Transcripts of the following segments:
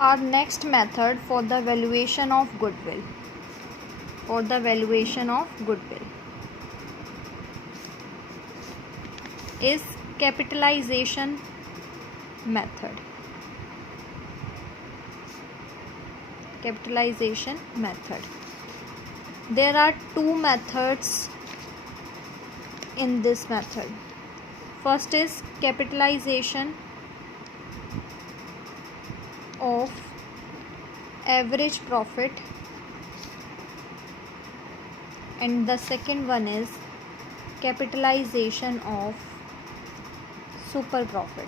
Our next method for the valuation of goodwill. Is capitalization method. There are two methods in this method. First is capitalization of average profit, and the second one is capitalization of super profit.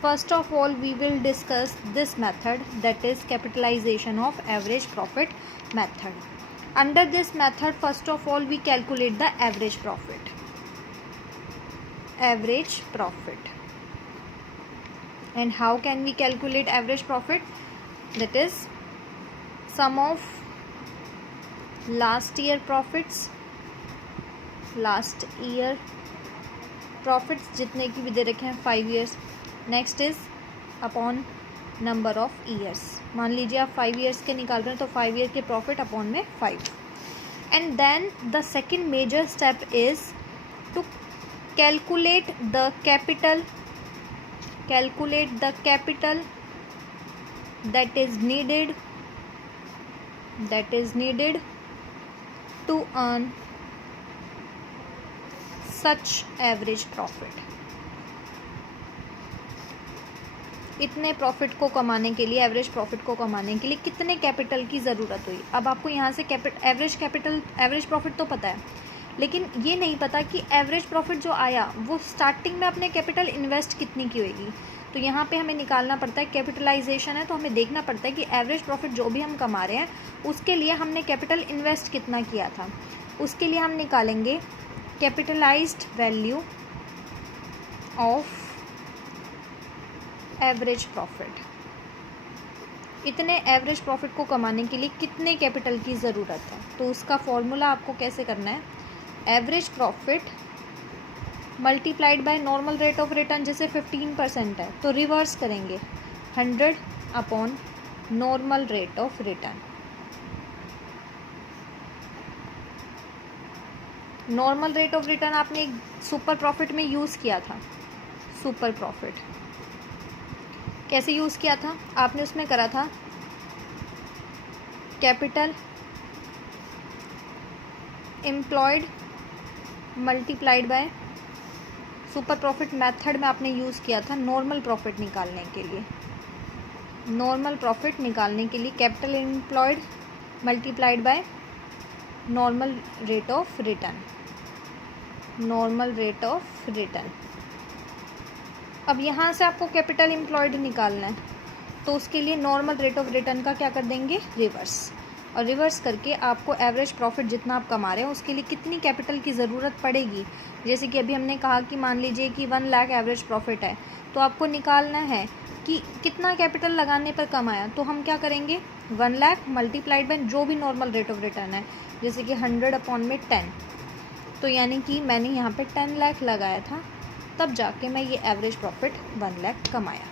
First of all, we will discuss this method, that is capitalization of average profit method. Under this method, first of all, we calculate the average profit. And how can we calculate average profit? That is sum of last year profits जितने की भी दे रखे हैं 5 years. Next is upon number of years. मान लीजिए आप 5 years के निकाल रहे हैं तो 5 year के प्रॉफिट अपॉन में 5. And then the second major step is to calculate the capital that is needed to earn such average profit. इतने प्रॉफिट को कमाने के लिए, एवरेज प्रॉफिट को कमाने के लिए कितने कैपिटल की ज़रूरत हुई. अब आपको यहाँ से एवरेज प्रॉफिट तो पता है, लेकिन ये नहीं पता कि एवरेज प्रॉफिट जो आया वो स्टार्टिंग में अपने कैपिटल इन्वेस्ट कितनी की होगी. तो यहाँ पे हमें निकालना पड़ता है, कैपिटलाइजेशन है तो हमें देखना पड़ता है कि एवरेज प्रॉफिट जो भी हम कमा रहे हैं उसके लिए हमने कैपिटल इन्वेस्ट कितना किया था. उसके लिए हम निकालेंगे capitalised value of average profit. इतने एवरेज प्रॉफिट को कमाने के लिए कितने कैपिटल की ज़रूरत है. तो उसका फॉर्मूला आपको कैसे करना है, average profit multiplied by normal rate of return. जैसे 15% है तो रिवर्स करेंगे 100 upon normal rate of return. Normal rate of return आपने सुपर प्रॉफिट में यूज़ किया था. सुपर प्रॉफिट कैसे यूज़ किया था, आपने उसमें करा था capital employed multiplied by, super profit method में आपने यूज़ किया था नॉर्मल प्रॉफिट निकालने के लिए. Capital employed multiplied by normal rate of return. अब यहाँ से आपको कैपिटल एम्प्लॉयड निकालना है तो उसके लिए नॉर्मल रेट ऑफ रिटर्न का क्या कर देंगे, रिवर्स. और रिवर्स करके आपको एवरेज प्रॉफिट जितना आप कमा रहे हैं उसके लिए कितनी कैपिटल की ज़रूरत पड़ेगी. जैसे कि अभी हमने कहा कि मान लीजिए कि 1 लाख एवरेज प्रॉफिट है तो आपको निकालना है कि कितना कैपिटल लगाने पर कमाया. तो हम क्या करेंगे, 1 लाख मल्टीप्लाइड बाय जो भी नॉर्मल रेट ऑफ रिटर्न है, जैसे कि 100 अपॉन में 10. तो यानी कि मैंने यहाँ पे 10 लाख लगाया था, तब जाके मैं ये एवरेज प्रॉफिट 1 लाख कमाया.